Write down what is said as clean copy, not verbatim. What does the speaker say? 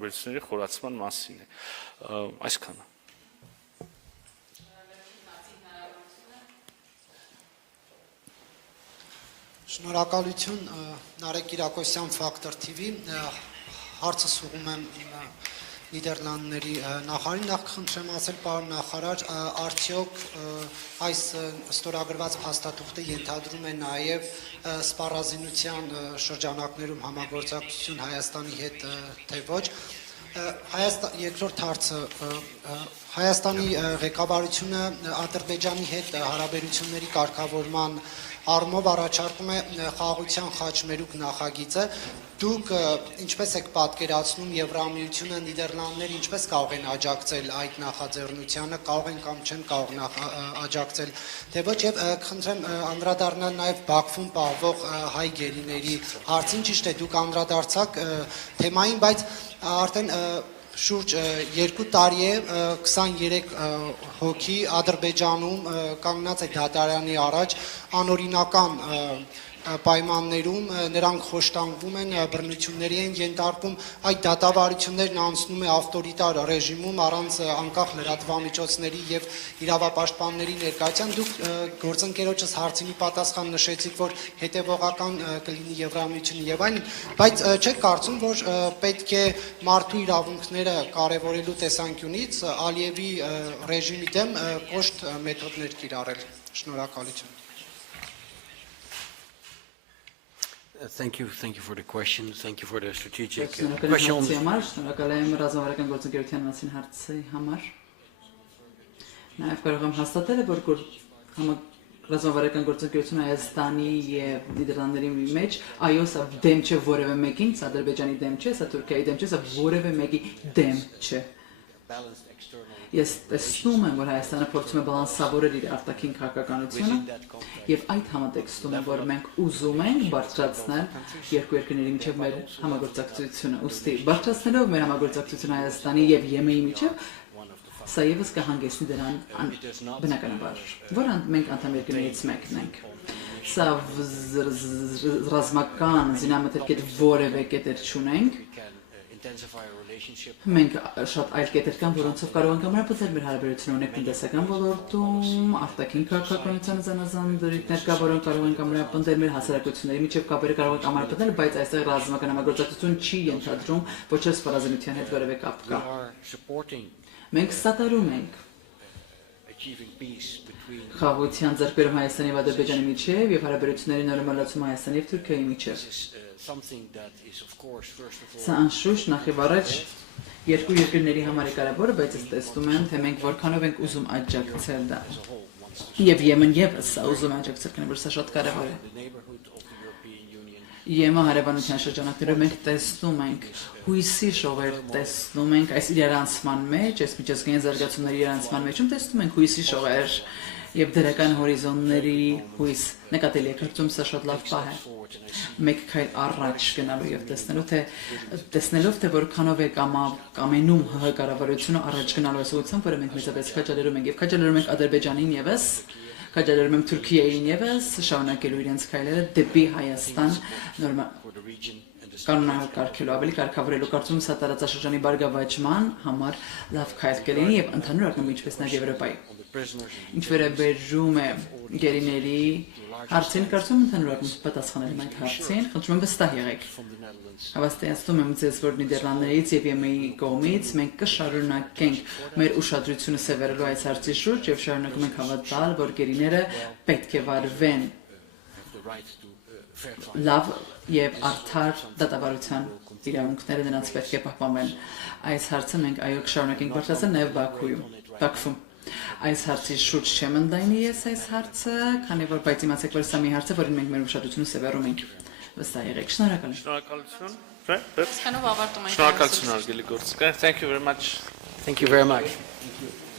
Վերցների խորացման մասին է։ Այսքանը։ Շնորհակալություն Նարեկ Կիրակոսյան Factor TV հարցս ուղղում եմ Նիդերլանդների նախարարին, նախ կխնդրեմ ասել պարոն նախարար, արդյոք այս ստորագրված փաստաթուղթը ենթադրում է նաև սպառազինության շրջանակներում համագործակցություն Հայաստանի հետ, թե ոչ։ Երկրորդ հարցը Հայաստանի ղեկավարությունը Ադրբեջանի հետ հարաբերությունների կարգավորման առումով առաջարկում է խաղաղության խաչմերուկ նախագիծը։ Դուք ինչպես եք պատկերացնում Եվրամիությունը, Նիդերլանդները ինչպես կարող են աջակցել այդ նախաձեռնությանը, կարող են կամ չեն կարող աջակցել, թե ոչ, եւ կխնդրեմ անդրադառնալ նաեւ Բաքվում պահվող հայ գերիների հարցին, ճիշտ է, դուք անդրադարձաք թեմային, բայց արդեն շուրջ 2 տարի է 23 հոգի Ադրբեջանում կանգնած է դատարանի առաջ անօրինական պայմաններում, նրանք խոշտանգվում են, բռնությունների են ենթարկվում, այդ դատավարություններն անցնում է ավտորիտար ռեժիմում առանց անկախ լրատվամիջոցների եւ իրավապաշտպանների ներկայության։ Դուք գործընկերոջս հարցինի պատասխան նշեցիք, որ հետեւողական կլինի Եվրամիությունը եւ այլն, բայց չեք կարծում, որ պետք է մարդու իրավունքները կարևորելու տեսանկյունից Ալիևի ռեժիմի դեմ կոշտ մեթոդներ կիրառել։ Շնորհակալություն։ Thank you for the question. Thank you for the strategic question. question. Ռազմավարական գործընկերությունը Հայաստանի եւ Նիդերլանդների մեջ այո, սա դեմ չէ որևէ մեկին, սա Ադրբեջանի դեմ չէ, սա Թուրքիայի դեմ չէ, սա որևէ մեկի դեմ չէ։ Ես տեսնում եմ, որ Հայաստանը փորձում է բալանսավորել իր արտաքին քաղաքականությունը եւ այդ համատեքստում է, որ մենք ուզում ենք բարձրացնել երկու երկրների միջև մեր համագործակցությունը, ուստի բարձրացնելով մեր համագործակցությունը Հայաստանի եւ Եմենի միջև սա եւս կհանգեցնի դրան բնականաբար, որ մենք անդամ երկրներից մեկն ենք։ Սա ռազմական զինամթերք որևէ կետեր չունենք։ Մենք շատ այլ կետեր կան, որոնցով կարող ենք ամրապնդել մեր հարաբերությունը ունենք տնտեսական ոլորտում, արտաքին քաղաքականության զանազան դրույթներ կա, որոնք կարող ենք ամրապնդել մեր հասարակությունների միջև կապերը կարող ենք ամրապնդել, բայց այստեղ ռազմական համագործակցություն չի ենթադրում, ոչ էլ սպառազինության հետ որևէ կապ կա։ Մենք սատարում ենք խաղաղության ձեռքբերում Հայաստանի եւ Ադրբեջանի միջև եւ հարաբերությունների նորմալացում Հայաստանի եւ Թուրքիայի միջև։ Սա անշուշտ նախ եւ առաջ երկու երկրների համար է կարևոր, բայց ես տեսնում եմ, թե մենք որքանով ենք ուզում աջակցել դա։ Եվ Եմեն եւս սա ուզում աջակցել, քանի որ սա շատ կարևոր է։ Եմը հարևանության շրջանակներում մենք տեսնում ենք հույսի շողեր, տեսնում ենք այս իրարանցման մեջ, այս միջազգային զարգացումների իրարանցման մեջում տեսնում ենք հույսի շողեր եւ դրական հորիզոնների հույս նկատելի է, կարծում սա շատ լավ պահ է։ Մեկ քայլ առաջ գնալու եւ տեսնելով թե որքանով է կամենում ՀՀ կառավարությունը առաջ գնալու այս ուղղությամբ, որը մենք մեծապես քաջալերում ենք եւ քաջալերում ենք Ադրբեջանին եւս քաջալերում եմ Թուրքիային եւս շարունակելու իրենց քայլերը դեպի Հայաստան կանոնակարգելու ավելի կարգավորելու կարծում սա տարածաշրջանի բարգավաճման համար լավ քայլ կլինի եւ ընդհանուր առմամբ ինչպես նաեւ Եվրոպայի։ Ինչ վերաբերում է գերիների հարցին, կարծում ընդհանուր առմամբ պատասխանել եմ այդ հարցին, խնդրում եմ վստահ եղեք։ Հավաստիացնում եմ ձեզ, որ Նիդերլանդներից եւ Եմենի կողմից մենք կշարունակենք մեր ուշադրությունը սևեռելու այս հարցի շուրջ եւ շարունակում ենք հավատալ, որ գերիները պետք է վարվեն լավ եւ արդար դատավարության իրավունքները նրանց պետք է պահպանվեն։ Այս հարցը մենք այո կշարունակենք բարձրացնել նաեւ Բաքվում։ Այս հարցի շուրջ չեմ ընդայնի ես այս հարցը, քանի որ բայց իմացեք, որ սա մի հարց է, որին մենք մեր ուշադրությունը սևեռում ենք։ Վստահ եղեք, շնորհակալություն։ Շնորհակալություն։ Շնորհակալություն արգելի գործ։ Thank you very much. Thank you very much.